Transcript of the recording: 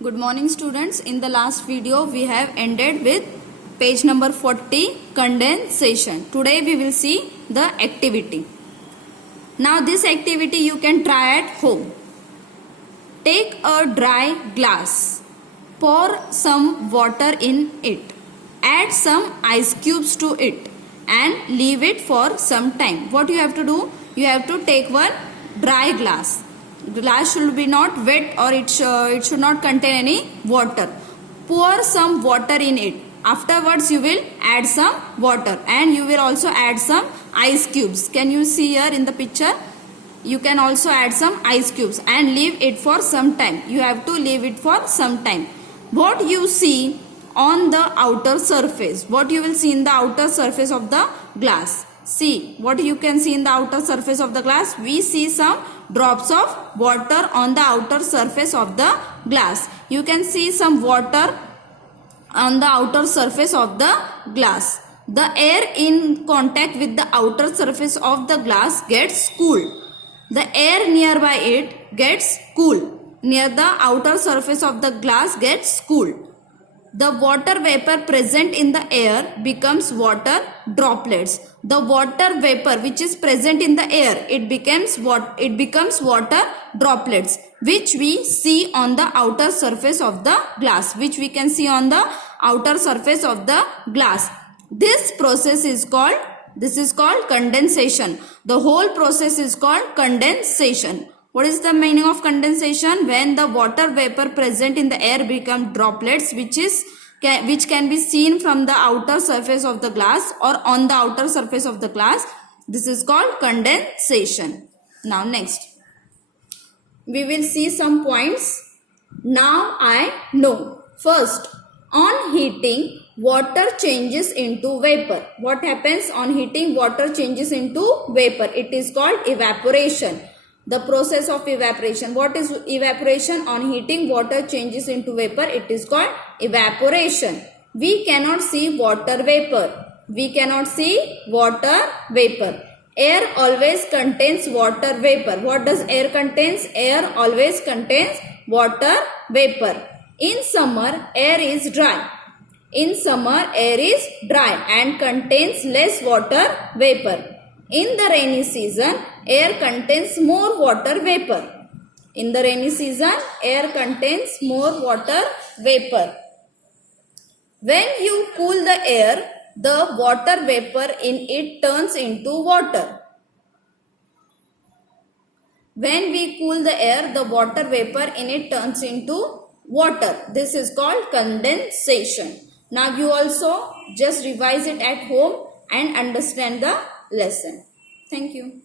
Good morning students. In the last video we have ended with page number 40, condensation. Today we will see the activity. Now this activity you can try at home. Take a dry glass, pour some water in it, add some ice cubes to it and leave it for some time. What you have to do? You have to take one dry glass. Glass should be not wet or it should not contain any water. Pour some water in it. Afterwards you will add some water and you will also add some ice cubes. Can you see here in the picture? You can also add some ice cubes and leave it for some time. You have to leave it for some time. What you see on the outer surface? What you will see in the outer surface of the glass? See, what you can see in the outer surface of the glass? We see some drops of water on the outer surface of the glass. You can see some water on the outer surface of the glass. The air in contact with the outer surface of the glass gets cooled. The air nearby it gets cool. Near the outer surface of the glass gets cooled. The water vapor present in the air becomes water droplets. The water vapor which is present in the air, it becomes water droplets, which we see on the outer surface of the glass. Which we can see on the outer surface of the glass. This process is called condensation. The whole process is called condensation. What is the meaning of condensation? When the water vapor present in the air become droplets which can be seen from the outer surface of the glass or on the outer surface of the glass. This is called condensation. Now next, we will see some points. Now I know. First, on heating, water changes into vapor. What happens on heating? Water changes into vapor. It is called evaporation. The process of evaporation. What is evaporation? On heating, water changes into vapor. It is called evaporation. We cannot see water vapor. We cannot see water vapor. Air always contains water vapor. What does air contains? Air always contains water vapor. In summer, air is dry. In summer, air is dry and contains less water vapor. In the rainy season, air contains more water vapor. In the rainy season, air contains more water vapor. When you cool the air, the water vapor in it turns into water. When we cool the air, the water vapor in it turns into water. This is called condensation. Now you also just revise it at home and understand the lesson. Thank you.